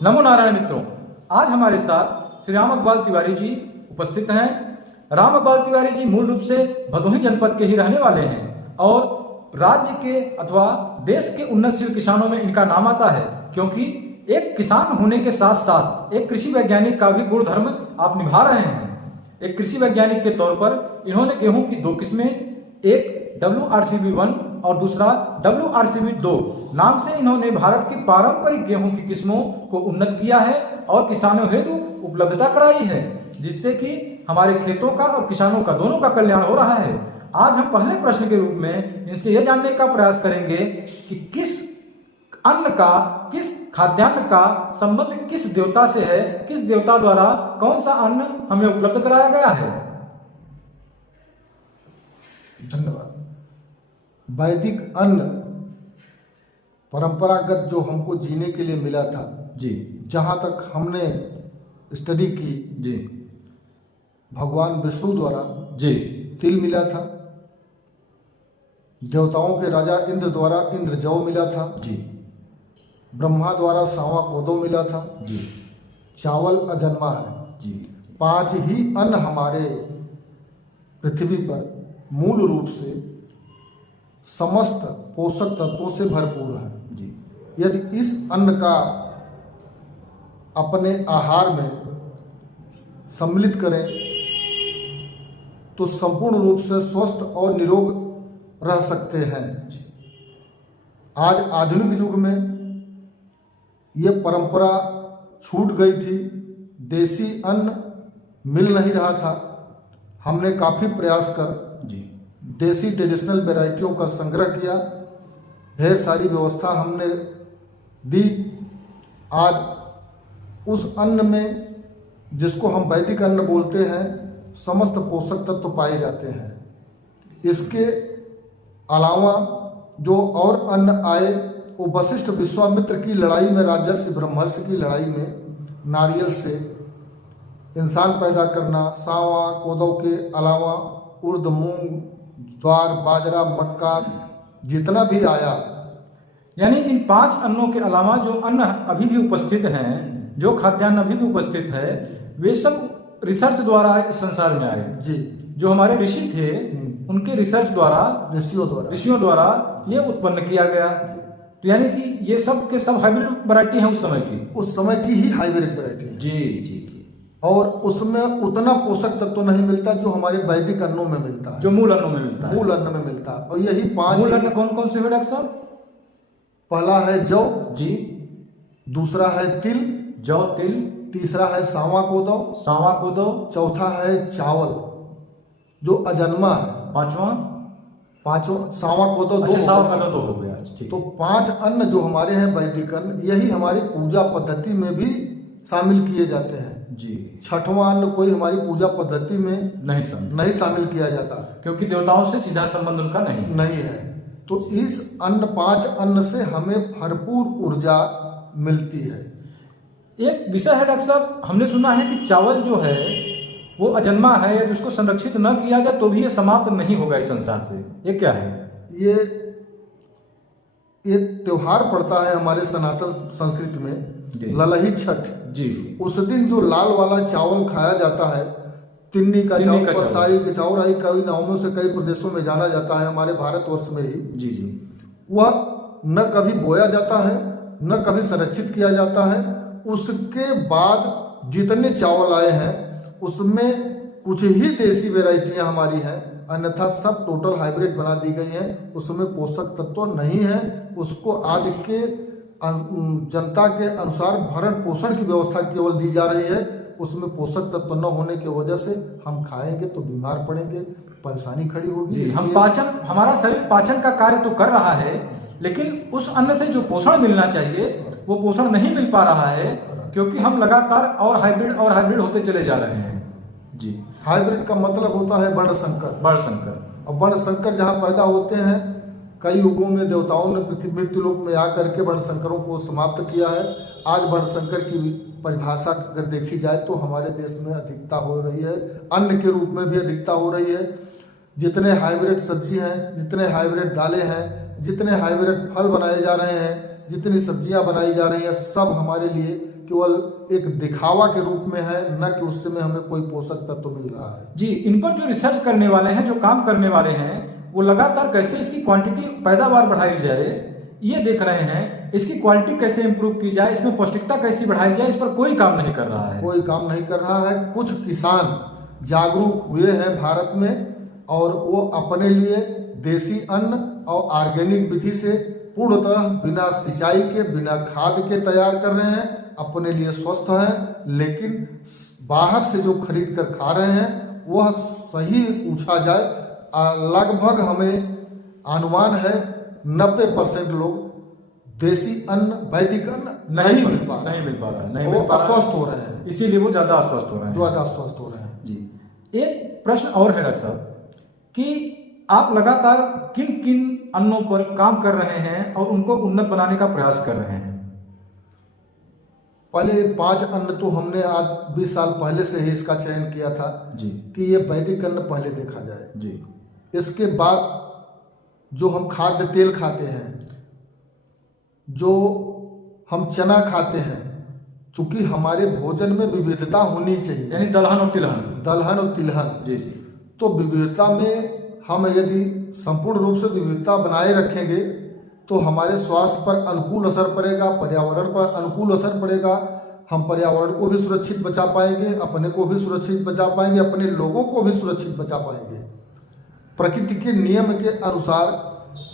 नमो नारायण मित्रों, आज हमारे साथ श्री राम अकबाल तिवारी जी उपस्थित हैं। राम अकबाल तिवारी जी मूल रूप से भदोही जनपद के ही रहने वाले हैं और राज्य के अथवा देश के उन्नतशील किसानों में इनका नाम आता है, क्योंकि एक किसान होने के साथ साथ एक कृषि वैज्ञानिक का भी गुण धर्म आप निभा रहे हैं। एक कृषि वैज्ञानिक के तौर पर इन्होंने गेहूं की 2 किस्में, एक WRCB1 और दूसरा WRCB2 नाम से इन्होंने भारत की पारंपरिक गेहूं की किस्मों को उन्नत किया है और किसानों हेतु उपलब्धता कराई है, जिससे कि हमारे खेतों का और किसानों का दोनों का कल्याण हो रहा है। आज हम पहले प्रश्न के रूप में इनसे यह जानने का प्रयास करेंगे कि किस अन्न का, किस खाद्यान्न का संबंध किस देवता से है, किस देवता द्वारा कौन सा अन्न हमें उपलब्ध कराया गया है। धन्यवाद। वैदिक अन्न परंपरागत जो हमको जीने के लिए मिला था जी, जहाँ तक हमने स्टडी की जी, भगवान विष्णु द्वारा जी, तिल मिला था, देवताओं के राजा इंद्र द्वारा इंद्र जौ मिला था, जी, ब्रह्मा द्वारा सावा कोदो मिला था, जी, चावल अजन्मा है। जी, 5 ही अन्न हमारे पृथ्वी पर मूल रूप से समस्त पोषक तत्वों से भरपूर है। जी, यदि इस अन्न का अपने आहार में सम्मिलित करें तो संपूर्ण रूप से स्वस्थ और निरोग रह सकते हैं। आज आधुनिक युग में ये परंपरा छूट गई थी, देसी अन्न मिल नहीं रहा था। हमने काफ़ी प्रयास कर जी, देसी ट्रेडिशनल वैरायटियों का संग्रह किया, ढेर सारी व्यवस्था हमने दी। आज उस अन्न में, जिसको हम वैदिक अन्न बोलते हैं, समस्त पोषक तत्व पाए जाते हैं। इसके अलावा जो और अन्न आए, वो वशिष्ठ विश्वामित्र की लड़ाई में, राजर्षि ब्रह्मर्षि की लड़ाई में नारियल से इंसान पैदा करना, सावा कोदो के अलावा उर्द, मूंग, ज्वार, बाजरा, मक्का जितना भी आया, यानी इन 5 अन्नों के अलावा जो अन्न अभी भी उपस्थित हैं, जो खाद्यान्न अभी भी उपस्थित है, वे सब रिसर्च द्वारा इस संसार में आए। जी, जो हमारे ऋषि थे उनके रिसर्च द्वारा, ऋषियों द्वारा ये उत्पन्न किया गया। तो यानी कि ये सब के सब हाइब्रिड वैरायटी है उस समय की ही हाइब्रिड वैरायटी है। जी, जी, जी। और उसमें उतना पोषक तत्व नहीं मिलता जो हमारे वैदिक अन्नों में मिलता है, जो मूल अन्नों में मिलता है। मूल अन्न में मिलता है। और यही 5 मूल अन्न कौन कौन से है डॉक्टर साहब? पहला है जौ जी, दूसरा है तिल, जौ, तिल, तीसरा है सावा कोदो, सावा कोदो, चौथा है चावल जो अजन्मा है, पांचवा सावा कोदो। अच्छा, सावा कोदो 2 हो गया। तो 5 अन्न जो हमारे हैं वैदिक अन्न, यही हमारी पूजा पद्धति में भी शामिल किए जाते हैं। जी, 6वां अन्न कोई हमारी पूजा पद्धति में नहीं शामिल किया जाता, क्योंकि देवताओं से सीधा संबंध उनका नहीं है। तो इस 5 अन्न से हमें भरपूर ऊर्जा मिलती है। एक विषय है डॉक्टर साहब, हमने सुना है कि चावल जो है वो अजन्मा है, या जिसको संरक्षित न किया जाए तो भी ये समाप्त नहीं होगा इस संसार से। ये क्या है? ये एक त्योहार पड़ता है हमारे सनातन संस्कृति में, ललही छठ। जी, उस दिन जो लाल वाला चावल खाया जाता है, तिन्नी का चावल, परसारी के चावल, कई नामों से कई प्रदेशों में जाना जाता है, हमारे भारतवर्ष में ही। जी, जी। वह न कभी बोया जाता है, न कभी संरक्षित किया जाता है। उसके बाद जितने चावल आए हैं उसमें कुछ ही देसी वेराइटियां हमारी हैं, अन्यथा सब टोटल हाइब्रिड बना दी गई हैं। उसमें पोषक तत्व नहीं है। उसको आज के जनता के अनुसार भरण पोषण की व्यवस्था केवल दी जा रही है। उसमें पोषक तत्व न होने की वजह से हम खाएंगे तो बीमार पड़ेंगे, परेशानी खड़ी होगी। हम पाचन, हमारा शरीर पाचन का कार्य तो कर रहा है, लेकिन उस अन्न से जो पोषण मिलना चाहिए वो पोषण नहीं मिल पा रहा है, क्योंकि हम लगातार और हाइब्रिड होते चले जा रहे हैं। जी, हाइब्रिड का मतलब होता है वर्ण संकर। और वर्ण संकर जहाँ पैदा होते हैं, कई युगों में देवताओं ने पृथ्वी मृत्यु लोक में आकर के वर्ण संकरों को समाप्त किया है। आज वर्ण संकर की परिभाषा अगर देखी जाए तो हमारे देश में अधिकता हो रही है, अन्न के रूप में भी अधिकता हो रही है। जितने हाइब्रिड सब्जी हैं, जितने हाइब्रिड दालें हैं, जितने हाइब्रिड फल बनाए जा रहे हैं, जितनी सब्जियां बनाई जा रही हैं, सब हमारे लिए केवल एक दिखावा के रूप में है, न कि उससे हमें कोई पोषक तत्व मिल रहा है। जी, इन पर जो रिसर्च करने वाले हैं, जो काम करने वाले हैं, वो लगातार कैसे इसकी क्वांटिटी पैदावार बढ़ाई जाए ये देख रहे हैं। इसकी क्वालिटी कैसे इंप्रूव की जाए, इसमें पौष्टिकता कैसी बढ़ाई जाए, इस पर कोई काम नहीं कर रहा है। कोई काम नहीं कर रहा है। कुछ किसान जागरूक हुए हैं भारत में, और वो अपने लिए देसी अन्न और ऑर्गेनिक विधि से पूर्णतः बिना सिंचाई के, बिना खाद के तैयार कर रहे हैं, अपने लिए स्वस्थ हैं। लेकिन बाहर से जो खरीद कर खा रहे हैं, वह सही पूछा जाए लगभग हमें अनुमान है 90% लोग देसी अन्न, वैदिक अन्न नहीं मिल पा रहा है, वो अस्वस्थ हो रहे हैं। इसीलिए वो ज्यादा अस्वस्थ हो रहे हैं। ज्यादा अस्वस्थ हो रहे हैं। जी, एक प्रश्न और है डॉक्टर साहब कि आप लगातार किन किन अन्नों पर काम कर रहे हैं और उनको उन्नत बनाने का प्रयास कर रहे हैं? पहले 5 अन्न तो हमने आज 20 साल पहले से ही इसका चयन किया था जी कि ये वैदिक अन्न पहले देखा जाए। जी। इसके बाद जो हम खाद्य तेल खाते हैं, जो हम चना खाते हैं, चूंकि हमारे भोजन में विविधता होनी चाहिए, यानी दलहन और तिलहन। दलहन और तिलहन। जी। तो विविधता में हम यदि संपूर्ण रूप से विविधता बनाए रखेंगे तो हमारे स्वास्थ्य पर अनुकूल असर पड़ेगा, पर्यावरण पर अनुकूल असर पड़ेगा। हम पर्यावरण को भी सुरक्षित बचा पाएंगे, अपने को भी सुरक्षित बचा पाएंगे, अपने लोगों को भी सुरक्षित बचा पाएंगे। प्रकृति के नियम के अनुसार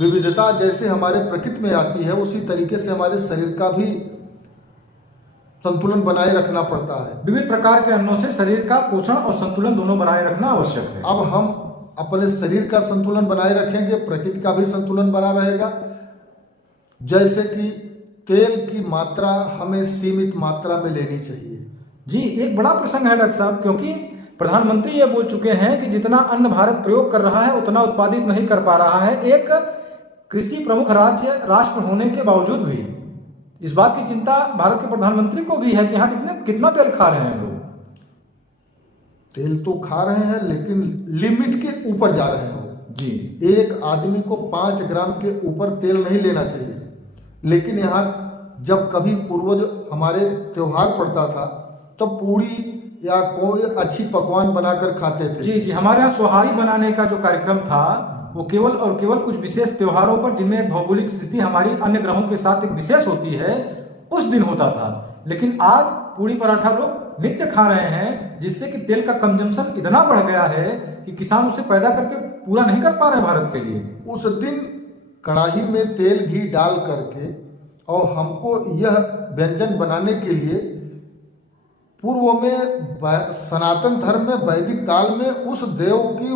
विविधता जैसे हमारे प्रकृति में आती है, उसी तरीके से हमारे शरीर का भी संतुलन बनाए रखना पड़ता है। विविध प्रकार के अन्नों से शरीर का पोषण और संतुलन दोनों बनाए रखना आवश्यक है। अब हम अपने शरीर का संतुलन बनाए रखेंगे, प्रकृति का भी संतुलन बना रहेगा। जैसे कि तेल की मात्रा हमें सीमित मात्रा में लेनी चाहिए। जी, एक बड़ा प्रसंग है डॉक्टर साहब, क्योंकि प्रधानमंत्री ये बोल चुके हैं कि जितना अन्न भारत प्रयोग कर रहा है उतना उत्पादित नहीं कर पा रहा है, एक कृषि प्रमुख राष्ट्र होने के बावजूद भी। इस बात की चिंता भारत के प्रधानमंत्री को भी है कि यहाँ कितना तेल खा रहे हैं लोग। तेल तो खा रहे हैं, लेकिन लिमिट के ऊपर जा रहे हैं जी। एक आदमी को 5 ग्राम के ऊपर तेल नहीं लेना चाहिए। लेकिन यहाँ जब कभी पूर्वज हमारे त्योहार पड़ता था तब पूरी या कोई अच्छी पकवान बनाकर खाते थे। जी जी, हमारे यहाँ सोहारी बनाने का जो कार्यक्रम था वो केवल और केवल कुछ विशेष त्योहारों पर, जिनमें भौगोलिक स्थिति हमारी अन्य ग्रहों के साथ एक विशेष होती है, उस दिन होता था। लेकिन आज पूरी पराठा लोग नित्य खा रहे हैं, जिससे कि तेल का कंजम्पशन इतना बढ़ गया है कि किसान उसे पैदा करके पूरा नहीं कर पा रहे भारत के लिए। उस दिन कढ़ाई में तेल घी डाल करके और हमको यह व्यंजन बनाने के लिए पूर्व में सनातन धर्म में वैदिक काल में उस देव की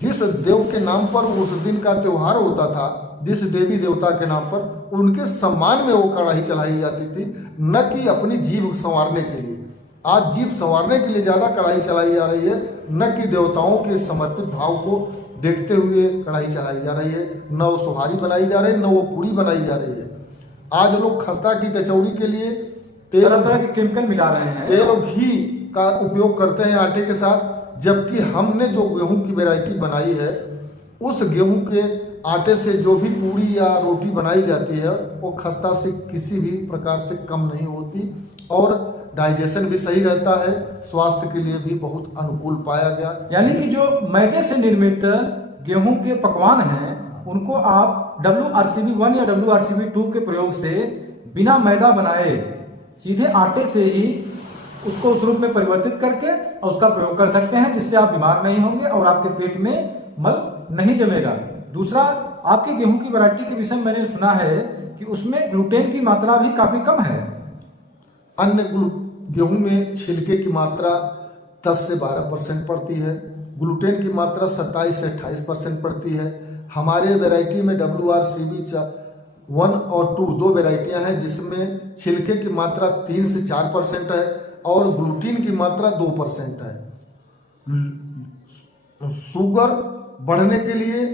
जिस देव के नाम पर उस दिन का त्योहार होता था, जिस देवी देवता के नाम पर, उनके सम्मान में वो कढ़ाई चलाई जाती थी, न कि अपनी जीभ संवारने के लिए। आज जीभ संवारने के लिए ज़्यादा कढ़ाई चलाई जा रही है, न कि देवताओं के समर्पित भाव को देखते हुए कढ़ाई चलाई जा रही है। न वो सोहारी बनाई जा रही है, न वो पूरी बनाई जा रही है। आज लोग खस्ता की कचौड़ी के लिए तरह तरह के केमिकल मिला रहे हैं, तेल और घी का उपयोग करते हैं आटे के साथ, जबकि हमने जो गेहूं की वैरायटी बनाई है, उस गेहूं के आटे से जो भी पूड़ी या रोटी बनाई जाती है वो खस्ता से किसी भी प्रकार से कम नहीं होती और डाइजेशन भी सही रहता है, स्वास्थ्य के लिए भी बहुत अनुकूल पाया गया। यानी कि जो मैदे से निर्मित गेहूं के पकवान हैं, उनको आप WRCB1 या WRCB2 के प्रयोग से बिना मैदा बनाए सीधे आटे से ही उसको उस रूप में परिवर्तित करके और उसका प्रयोग कर सकते हैं, जिससे आप बीमार नहीं होंगे और आपके पेट में मल नहीं जमेगा। दूसरा, आपके गेहूं की वैरायटी के विषय में मैंने सुना है कि उसमें ग्लूटेन की मात्रा भी काफी कम है। अन्य गेहूं में छिलके की मात्रा 10 से 12% पड़ती है, ग्लूटेन की मात्रा 27 से 28% पड़ती है। हमारे वैरायटी में WRCB1 और 2 दो वैरायटियां हैं, जिसमें छिलके की मात्रा 3 से 4% है और ग्लूटीन की मात्रा 2% है। शुगर बढ़ने के लिए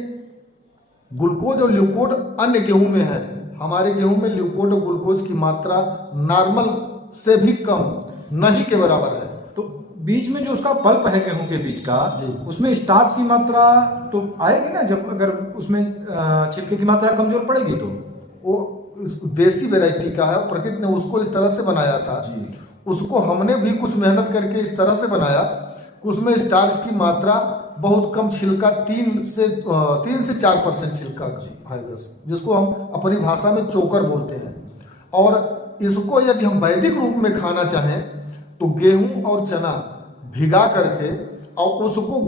ग्लूकोज और ल्यूकोड अन्य गेहूं में है, हमारे गेहूं में ल्यूकोड और ग्लूकोज की मात्रा नॉर्मल से भी कम, नहीं के बराबर है। तो बीच में जो उसका पल्प है गेहूं के बीच का, उसमें स्टार्च की मात्रा तो आएगी ना, जब अगर उसमें छिलके की मात्रा कमजोर पड़ेगी तो वो देसी वैरायटी का है, प्रकृति ने उसको इस तरह से बनाया था। जी। उसको हमने भी कुछ मेहनत करके इस तरह से बनाया, उसमें स्टार्च की मात्रा बहुत कम, छिलका 3 से 4% छिलका है बस, जिसको हम अपनी भाषा में चोकर बोलते हैं। और इसको यदि हम वैदिक रूप में खाना चाहें तो गेहूं और चना भिगा करके और उसको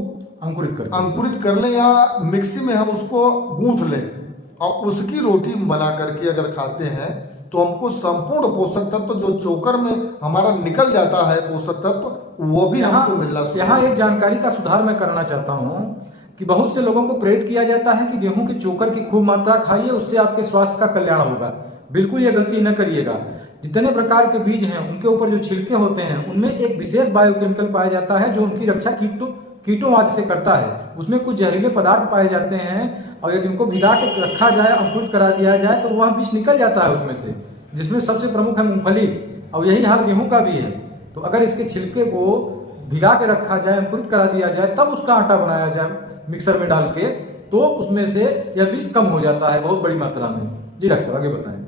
अंकुरित कर लें या मिक्सी में हम उसको गूंथ लें और उसकी रोटी बना करके अगर खाते हैं तो हमको संपूर्ण पोषक तत्व जो चोकर में हमारा निकल जाता है पोषक तत्व, वो भी हमको मिलना। यहाँ एक जानकारी का सुधार मैं करना चाहता हूँ कि बहुत से लोगों को प्रेरित किया जाता है कि गेहूं के चोकर की खूब मात्रा खाइए, उससे आपके स्वास्थ्य का कल्याण होगा। बिल्कुल ये गलती न करिएगा। जितने प्रकार के बीज हैं उनके ऊपर जो छिलके होते हैं उनमें एक विशेष बायोकेमिकल पाया जाता है जो उनकी रक्षा कीटों से करता है। उसमें कुछ जहरीले पदार्थ पाए जाते हैं और यदि उनको भिगा के रखा जाए, अंकुरित करा दिया जाए तो वह विष निकल जाता है उसमें से, जिसमें सबसे प्रमुख है मूंगफली, और यही हाल गेहूं का भी है। तो अगर इसके छिलके को भिगा के रखा जाए, अंकुरित करा दिया जाए, तब उसका आटा बनाया जाए मिक्सर में डाल के, तो उसमें से यह विष कम हो जाता है बहुत बड़ी मात्रा में। जी डॉक्टर साहब आगे बताएं।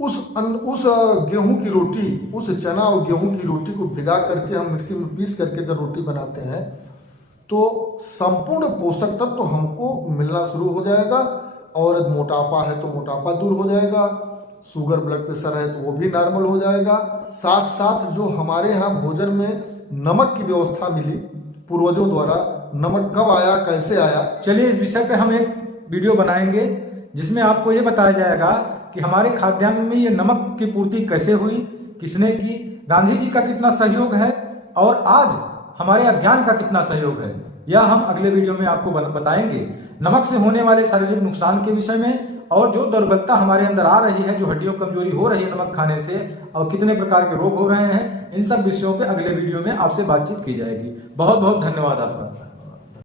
उस गेहूं की रोटी, उस चना और गेहूं की रोटी को भिगा करके हम मिक्सी में पीस करके अगर रोटी बनाते हैं तो संपूर्ण पोषक तत्व तो हमको मिलना शुरू हो जाएगा। और मोटापा है तो मोटापा दूर हो जाएगा, शुगर ब्लड प्रेशर है तो वो भी नॉर्मल हो जाएगा। साथ साथ जो हमारे यहाँ भोजन में नमक की व्यवस्था मिली पूर्वजों द्वारा, नमक कब आया, कैसे आया, चलिए इस विषय पे हम एक वीडियो बनाएंगे जिसमें आपको ये बताया जाएगा कि हमारे खाद्यान्न में ये नमक की पूर्ति कैसे हुई, किसने की, गांधी जी का कितना सहयोग है और आज हमारे अज्ञान का कितना सहयोग है, यह हम अगले वीडियो में आपको बताएंगे। नमक से होने वाले शारीरिक नुकसान के विषय में और जो दुर्बलता हमारे अंदर आ रही है, जो हड्डियों कमजोरी हो रही है नमक खाने से, और कितने प्रकार के रोग हो रहे हैं, इन सब विषयों पे अगले वीडियो में आपसे बातचीत की जाएगी। बहुत बहुत धन्यवाद आपका।